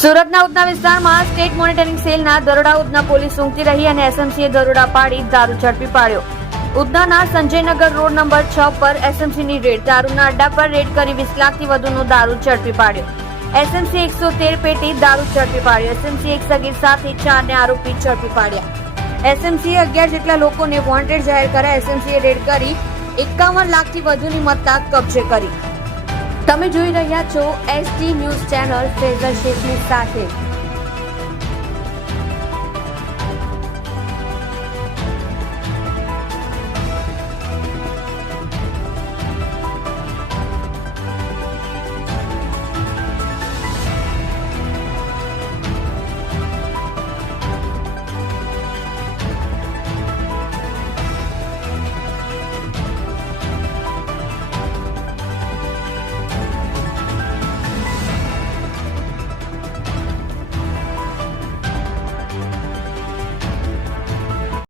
સુરતના ઉધના વિસ્તારમાં state monitoring સેલના દરોડા ઉધના પોલીસ ઊંઘતી રહી અને એસએમસીએ દરોડા પાડી દારૂ ઝડપી પાડ્યો. ઉધનાના સંજયનગર રોડ નંબર 6 પર એસએમસીની રેડ, દારૂના અડ્ડા પર રેડ કરી 20 લાખથી વધુનો દારૂ ઝડપી પાડ્યો. એસએમસી 113 પેટી દારૂ ઝડપી પાડ્યો. એસએમસી એક સગીર સાથે 4 આરોપી ઝડપી પાડ્યા. એસએમસીએ 11 જેટલા લોકોને વોન્ટેડ જાહેર કર્યા. એસએમસીએ રેડ કરી 51 લાખથી વધુની મત્તા કબજે કરી. તમે જોઈ રહ્યા છો એસટી ન્યૂઝ ચેનલ ફેઝર શેખની સાથે.